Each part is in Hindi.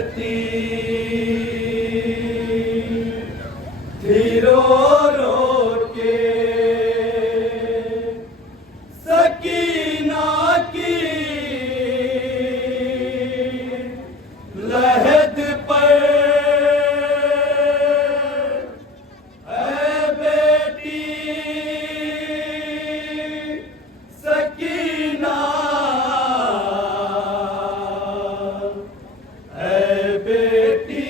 कहती थी रो रो के सकीना की लहद पर ऐ बेटी सकीना ऐ बेटी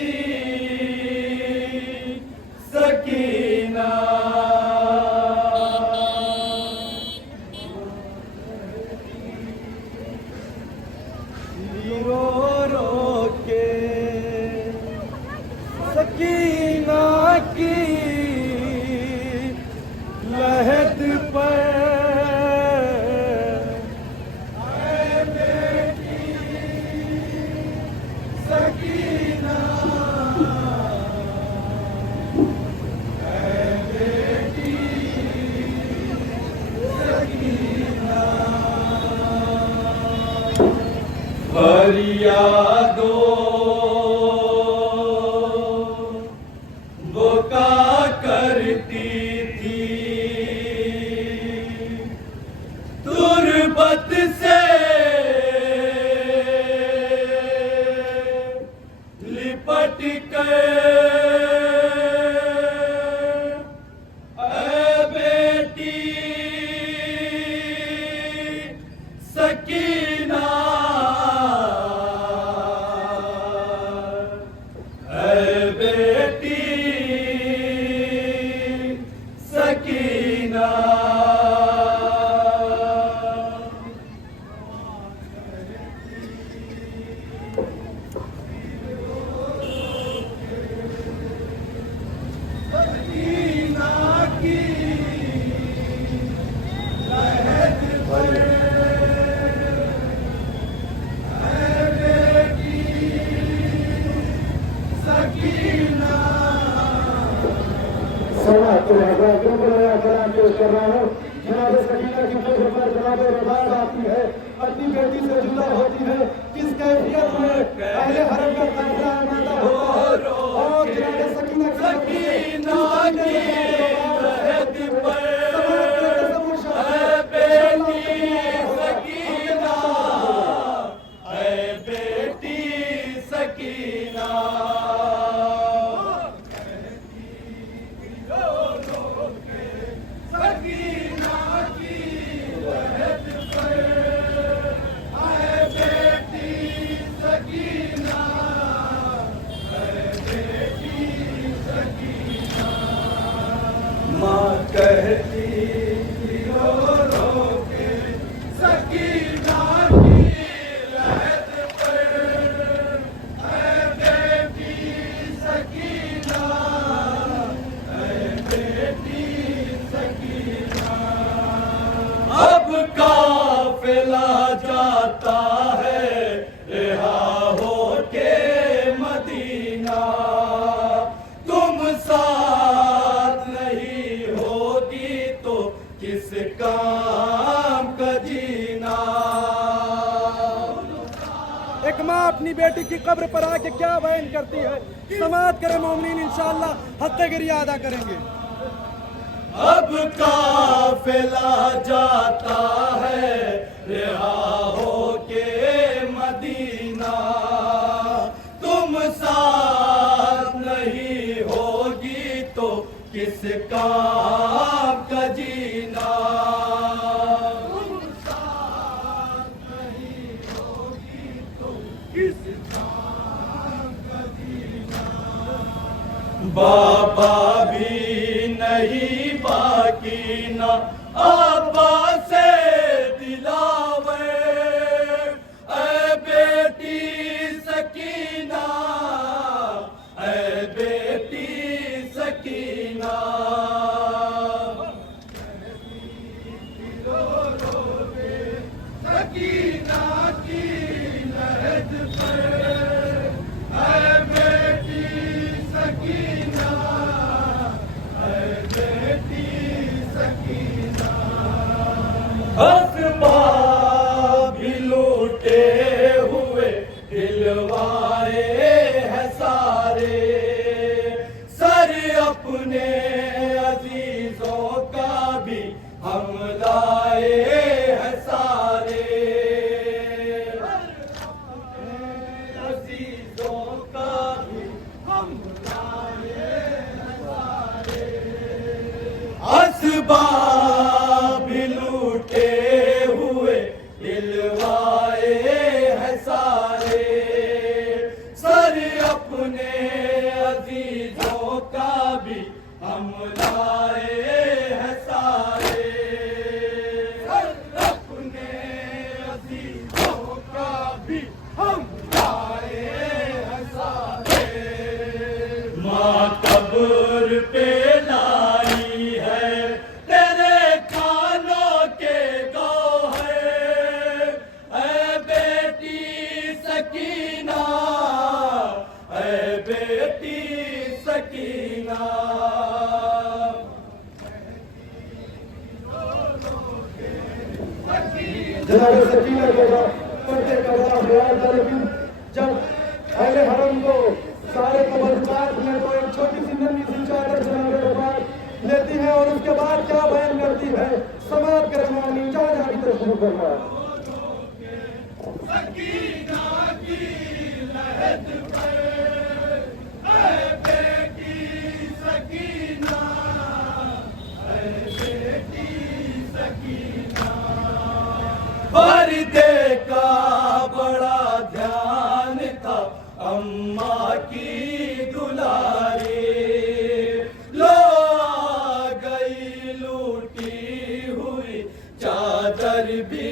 सकीना रो रो के सकीना की लहद पर ऐ बेटी सकीना ऐ बेटी सकीना फरियादों बुका करती थी तुरबत से लिपट कर ऐ बेटी सकीना ऐ बेटी सकीना सकीना की लहद पर ऐ बेटी सकीना सलाम पेश कर रहा हूँ। जनाब सकीना की पेश पर जनाब रबायत आती है, अपनी बेटी से जुदा होती है, किस कैफियत में अहले हरम का काफिला आमादा होता है और जनाब सकीना की लहद पर ऐ बेटी सकीना ऐ बेटी सकीना सकीना की लहद पर ऐ बेटी सकीना ऐ बेटी सकीना माँ कहती थी रो रो के सकीना की लहद पर ऐ बेटी सकीना ऐ बेटी सकीना अब काफिला जाता है रिहा हो के मदीना तुम साथ नहीं होगी तो किस काम का जीना एक माँ अपनी बेटी की कब्र पर आके क्या बयान करती है, समाअत करे मोमिनीन, इंशाअल्लाह हत्तेगिरिया अदा करेंगे। अब काफिला जाता है रिहा हो के मदीना तुम साथ नहीं होगी तो किस काम का जीना तुम साथ नहीं होगी तो किस काम का जीना बाबा भी नहीं बाकी ना आपा से दिलावे ऐ बेटी सकीना ऐ बेटी सकीना रो रो के सकीना की लहद पर ऐ बेटी सकीना ऐ बेटी सकीना असबाब भी लूटे हुए दिलवाए भी हम लाए हैं सारे। माँ कब्र पे लाई है तेरे खानों के गौहर, ऐ बेटी सकीना, ऐ बेटी सकीना। जनाब सकीना के पर्दे का बड़ा बयान था, लेकिन जब अहले हरम को सारे तबर्रुकात में तो एक छोटी सी नन्ही सी चादर जनाब रबात लेती है और उसके बाद क्या बयान करती है, समाज के रहमानी चाचा की तरफ शुरू करना है। सकीना की लहद पर, ऐ बेटी सकीना, ऐ बेटी सकीना। पर्दे का बड़ा ध्यान था अम्मा की दुलारी, लो आ गई लूटी हुई चादर भी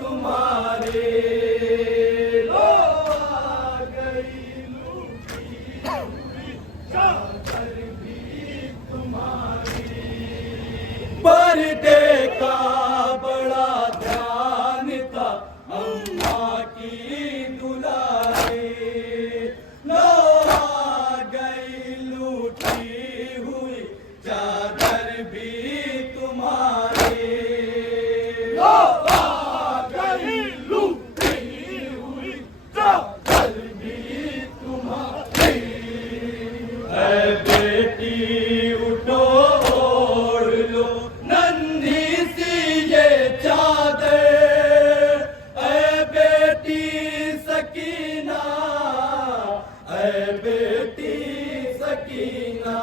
तुम्हारे, लो आ गई लूटी हुई चादर भी तुम्हारी। पर्दे का बड़ा ध्यान था अम्मा की दुलारी, लो आ गई लूटी हुई चादर भी तुम्हारी, लो आ गई लूटी हुई चादर भी तुम्हारी। ऐ बेटी उठो ओढ़ लो नन्ही सी ये चादर, ऐ बेटी सकीना, ऐ बेटी सकीना।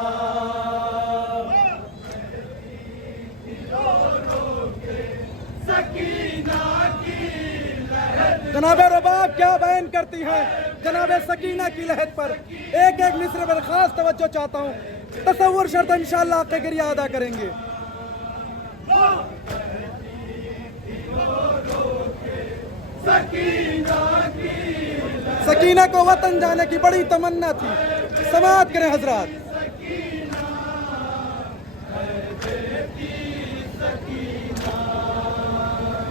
सकीना की लहद जनाब रबाब क्या बयान करती हैं जनाब सकीना की लहद पर, एक एक मिसरे पर खास तवज्जो चाहता हूँ, तसव्वुर शर्त इंशाअल्लाह आपके गिरिया अदा करेंगे। सकीना की सकीना को वतन जाने की बड़ी तमन्ना थी, समाअत करें हजरात।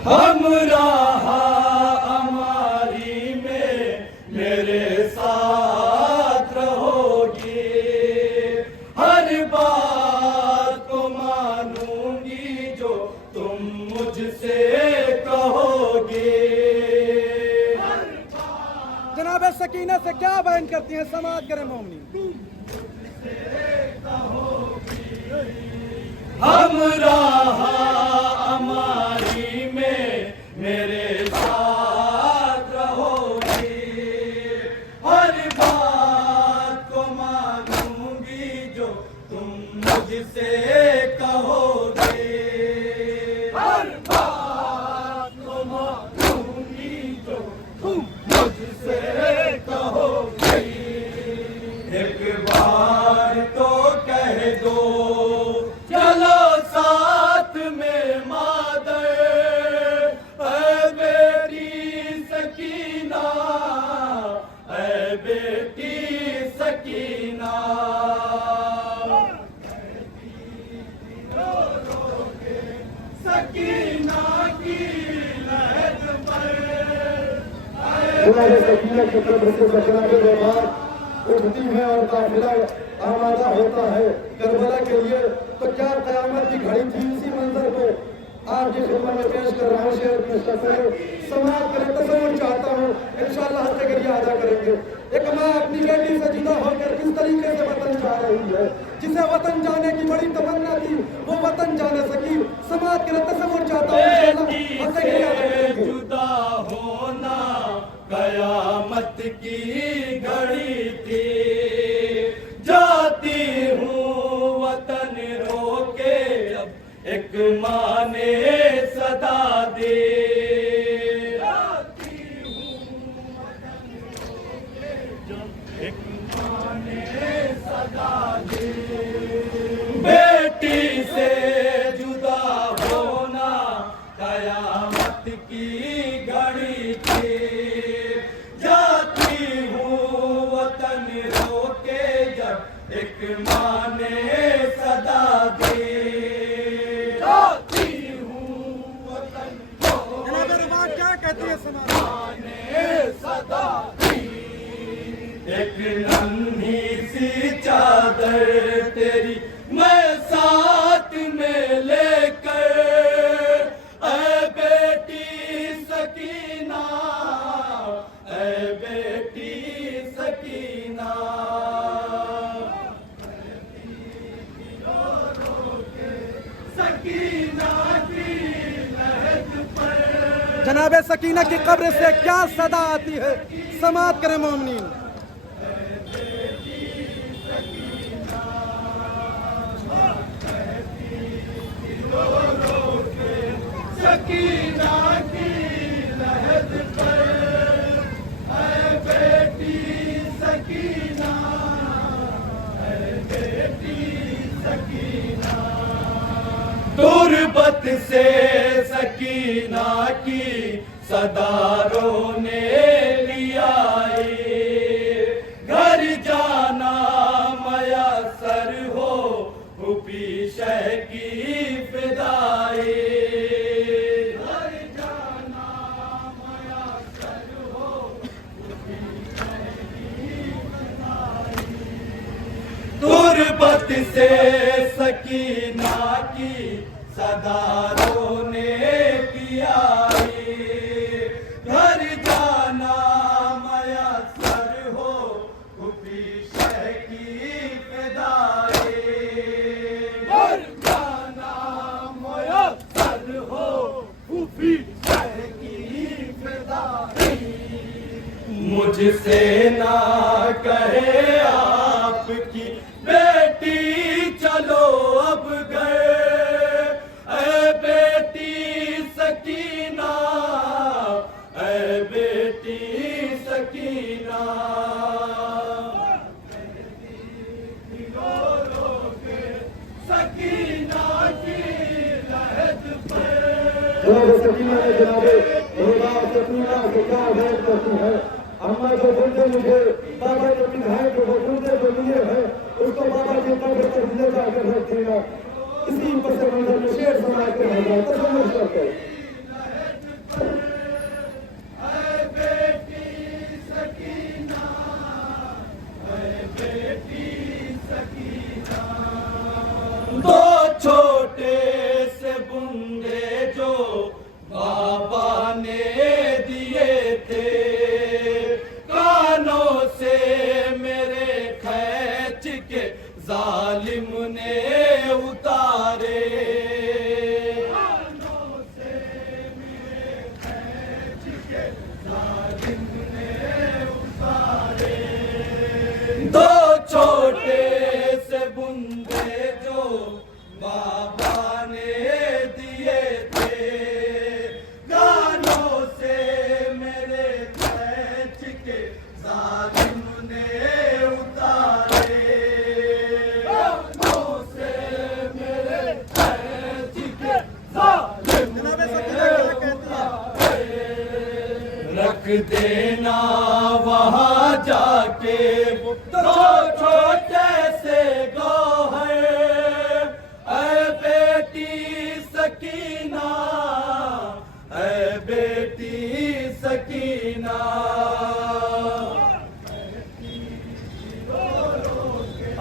हम रहा हमारी में मेरे साथ रहोगी, हर बात को मानूंगी जो तुम मुझसे कहोगे। जनाब सकीना से क्या बयान करती हैं, समाअत करें मोमनी। हम रहा हमारी में मेरे साथ रहोगी, हर बात को मानूंगी जो तुम मुझसे कहोगे, हर बात को मानूंगी जो तुम मुझसे कहोगे। एक बार तो कह दो चलो साथ में मादर, ऐ बेटी सकीना, ऐ बेटी सकीना। सकीना की लहद पर, जनाब सकीना के कब्र से जनाब रबाब उठती है और काफिला आमादा होता है करबला के लिए, तो क्या कयामत की घड़ी थी। इसी मंजर को आपकी खिदमत में पेश कर रहा हूँ, शेर में समाप्त करें, तसव्वुर चाहता हूँ इंशाअल्लाह हस्ते करिए अदा करेंगे। एक माँ अपनी बेटी से जुदा होकर किस तरीके से वतन जा रही है, जिसे वतन जाने की बड़ी तमन्ना थी वो वतन जा न सकी, समाप्त करें, तसव्वुर चाहता हूँ इंशाअल्लाह हस्ते करिए अदा करेंगे। जुदा होना कयामत की घड़ी थी, जाती हूँ वतन रोके जब एक माँ ने सदा दे, जाती हूँ वतन रोके जब एक माँ ने सदा दे। बेटी से जुदा होना कयामत की घड़ी थी, एक माँ ने सदा दी, जाती हूँ वतन को। जनाब रबात क्या कहती है समाज? माँ ने सदा दी, एक नन्ही सी चादर तेरी मैं साथ में लेकर, ऐ बेटी सकीना, ऐ बेटी सकीना, सकीना की लहद पर। जनाब सकीना की कब्र से क्या सदा आती है? समात करें मोमिनीन। सकीना की लहद पर, ऐ बेटी सकीना, ऐ बेटी सकीना। तुरबत से सकीना की सदा रोने लिया, घर जाना मयसर हो पीशे की फिदाई, घर जाना मयसर हो पीशे की फिदाई। तुरबत से सकीना की सदा रोने की आई, घर जाना मयसर हो पीशे की फिदाई, घर जाना मयसर हो पीशे की फिदाई। मुझसे ना कहे आपकी बेटी चलो अब घर, ऐ बेटी सकीना, ऐ बेटी सकीना। सकीना की लहद पर, जनाब सकीना ने जनाब रबात सकीना से क्या भेंट करती है? अम्मा जो बोलते मुझे बाबा जो विधायक जो बोलते जो लिए हैं उसको बाबा के कब्र पर ले जाकर रख देना। इसी पस मंजर में शेर समाज के हजरात तसव्वुर करते हैं। ऐ बेटी सकीना, ऐ बेटी सकीना। दो छोटे से बूंदे जो बाबा ने दिए थे, कानों से मेरे खींच के जालिम ने उतारे, कानों से मेरे खींच के जालिम ने उतारे। दो छोटे से बूंदे जो बाबा ने दिए थे, कानों से मेरे खींच के जालिम ने उतारे, कानों से मेरे खींच के जालिम ने उतारे। रख देना वहाँ जाके दो छोटे से गौहर, ऐ बेटी सकीना, ऐ बेटी सकीना।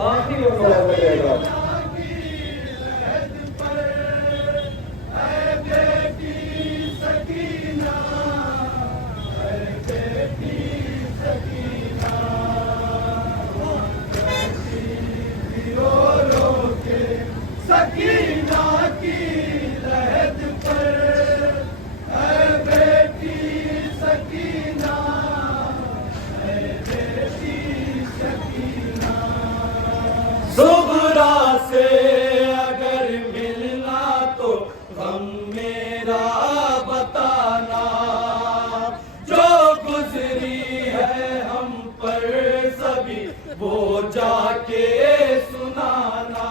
आखिरी वाला हो जाएगा। ऐ बेटी सकीना, ऐ बेटी सकीना। रो रो के सकीना की लहद पर, ऐ बेटी सकीना, ऐ बेटी सकीना। सुगरा से अगर मिलना तो गम मेरा बताना, जो गुजरी है हम पर सभी वो जाके सुनाना।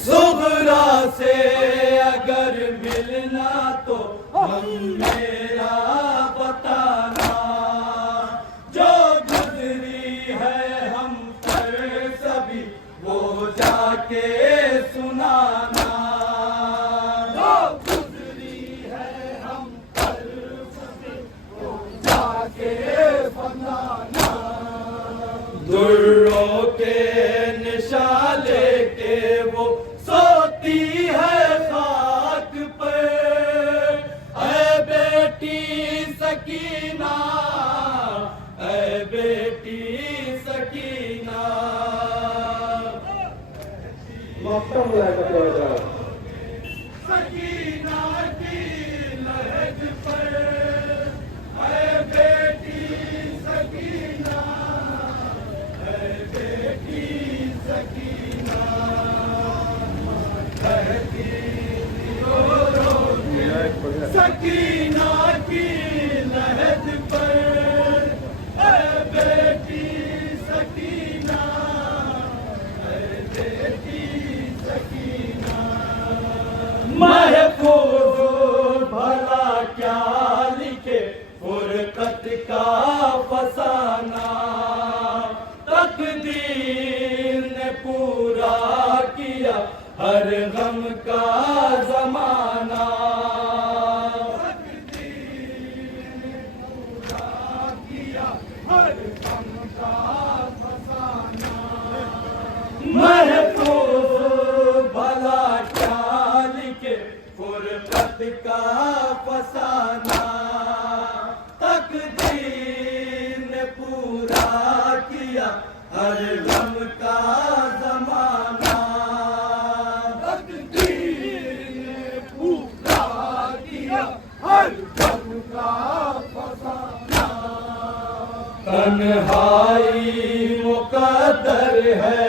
सुगरा से अगर मिलना तो हम मेरा बताना, जो गुजरी है हम पर सभी वो जाके सुनाना, जो गुजरी है हम पर सभी वो जाके सुनाना। दुर्रों के निशाले के वो सोती है खाक पर, ऐ बेटी सकीना, ऐ बेटी सकीना। मास्टर मुलायका किया सकीना की लहज पर, ऐ बेटी सकीना, ऐ बेटी सकीना। सकीना की लहज पर, ऐ बेटी सकीना, ऐ बेटी सकीना। महफूज भला क्या लिखे फुरकत का फसाना, तकदीर ने पूरा किया हर गम का जमाना, तकदीर ने पूरा किया हर गम का फसाना। महफूज भला क्या लिखे फुरकत का फसाना, तकदीर ने पूरा किया हर गम का जमाना, तकदीर ने पूरा किया हर गम का फसाना। तन्हाई मुकद्दर है